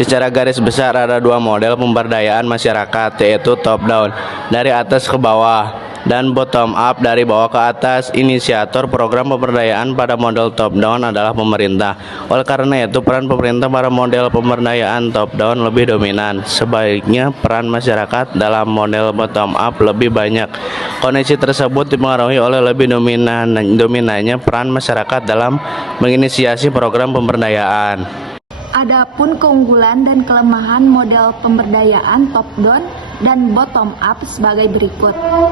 Secara garis besar ada dua model pemberdayaan masyarakat, yaitu top down dari atas ke bawah dan bottom up dari bawah ke atas. Inisiator program pemberdayaan pada model top down adalah pemerintah. Oleh karena itu, peran pemerintah pada model pemberdayaan top down lebih dominan. Sebaliknya, peran masyarakat dalam model bottom up lebih banyak. Kondisi tersebut dipengaruhi oleh lebih dominannya peran masyarakat dalam menginisiasi program pemberdayaan. Adapun keunggulan dan kelemahan model pemberdayaan top down dan bottom up sebagai berikut.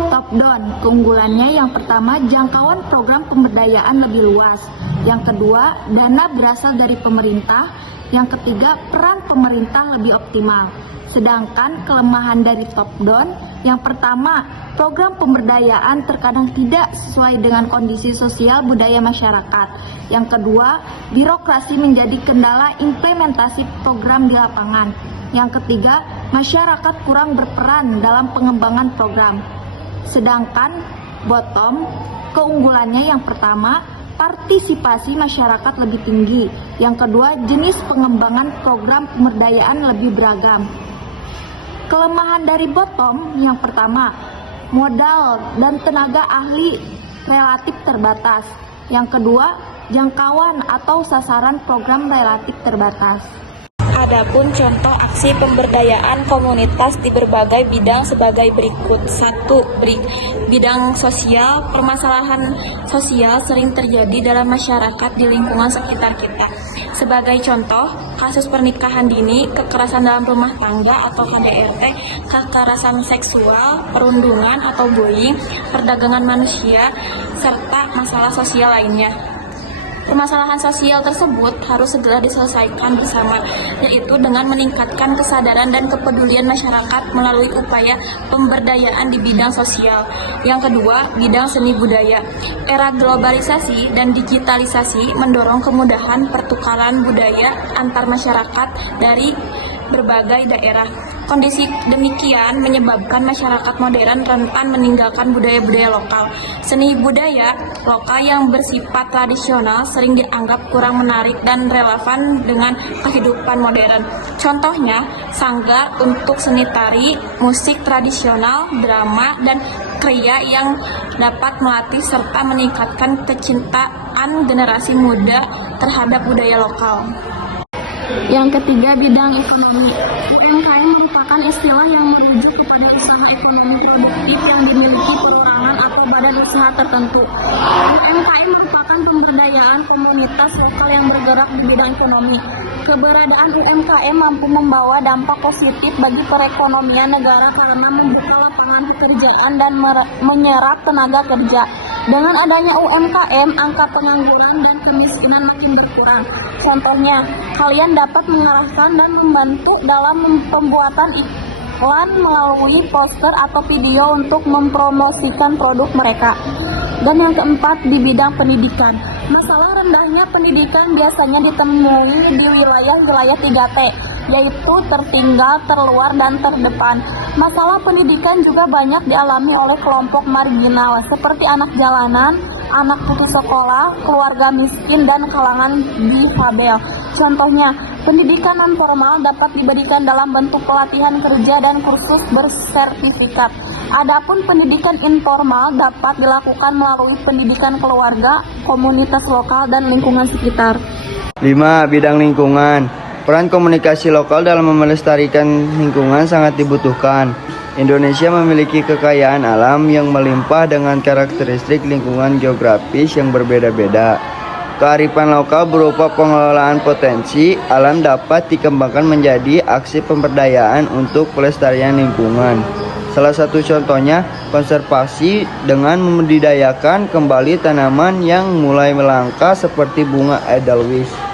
Top down, keunggulannya yang pertama, jangkauan program pemberdayaan lebih luas. Yang kedua, dana berasal dari pemerintah. Yang ketiga, peran pemerintah lebih optimal. Sedangkan kelemahan dari top down, yang pertama, program pemberdayaan terkadang tidak sesuai dengan kondisi sosial budaya masyarakat. Yang kedua, birokrasi menjadi kendala implementasi program di lapangan. Yang ketiga, masyarakat kurang berperan dalam pengembangan program. Sedangkan bottom, keunggulannya yang pertama, partisipasi masyarakat lebih tinggi. Yang kedua, jenis pengembangan program pemberdayaan lebih beragam. Kelemahan dari bottom yang pertama, modal dan tenaga ahli relatif terbatas. Yang kedua, jangkauan atau sasaran program relatif terbatas. Adapun contoh aksi pemberdayaan komunitas di berbagai bidang sebagai berikut. 1. Bidang sosial. Permasalahan sosial sering terjadi dalam masyarakat di lingkungan sekitar kita. Sebagai contoh, kasus pernikahan dini, kekerasan dalam rumah tangga atau KDRT, kekerasan seksual, perundungan atau bullying, perdagangan manusia, serta masalah sosial lainnya. Permasalahan sosial tersebut harus segera diselesaikan bersama, yaitu dengan meningkatkan kesadaran dan kepedulian masyarakat melalui upaya pemberdayaan di bidang sosial. Yang kedua, bidang seni budaya. Era globalisasi dan digitalisasi mendorong kemudahan pertukaran budaya antar masyarakat dari berbagai daerah. Kondisi demikian menyebabkan masyarakat modern rentan meninggalkan budaya-budaya lokal. Seni budaya lokal yang bersifat tradisional sering dianggap kurang menarik dan relevan dengan kehidupan modern. Contohnya, sanggar untuk seni tari, musik tradisional, drama, dan kriya yang dapat melatih serta meningkatkan kecintaan generasi muda terhadap budaya lokal. Yang ketiga, bidang ekonomi. UMKM merupakan istilah yang merujuk kepada usaha ekonomi produktif yang dimiliki perorangan atau badan usaha tertentu. UMKM merupakan pemberdayaan komunitas lokal yang bergerak di bidang ekonomi. Keberadaan UMKM mampu membawa dampak positif bagi perekonomian negara karena membuka lapangan pekerjaan dan menyerap tenaga kerja. Dengan adanya UMKM, angka pengangguran dan kemiskinan makin berkurang. Contohnya, kalian dapat mengarahkan dan membantu dalam pembuatan iklan melalui poster atau video untuk mempromosikan produk mereka. Dan yang keempat, di bidang pendidikan. Masalah rendahnya pendidikan biasanya ditemui di wilayah-wilayah 3T, yaitu tertinggal, terluar, dan terdepan. Masalah pendidikan juga banyak dialami oleh kelompok marginal, seperti anak jalanan, anak putus sekolah, keluarga miskin, dan kalangan difabel. Contohnya, pendidikan non-formal dapat diberikan dalam bentuk pelatihan kerja dan kursus bersertifikat. Adapun pendidikan informal dapat dilakukan melalui pendidikan keluarga, komunitas lokal, dan lingkungan sekitar. 5. Bidang lingkungan. Peran komunikasi lokal dalam melestarikan lingkungan sangat dibutuhkan. Indonesia memiliki kekayaan alam yang melimpah dengan karakteristik lingkungan geografis yang berbeda-beda. Kearifan lokal berupa pengelolaan potensi alam dapat dikembangkan menjadi aksi pemberdayaan untuk pelestarian lingkungan. Salah satu contohnya konservasi dengan membudidayakan kembali tanaman yang mulai melangka seperti bunga edelweiss.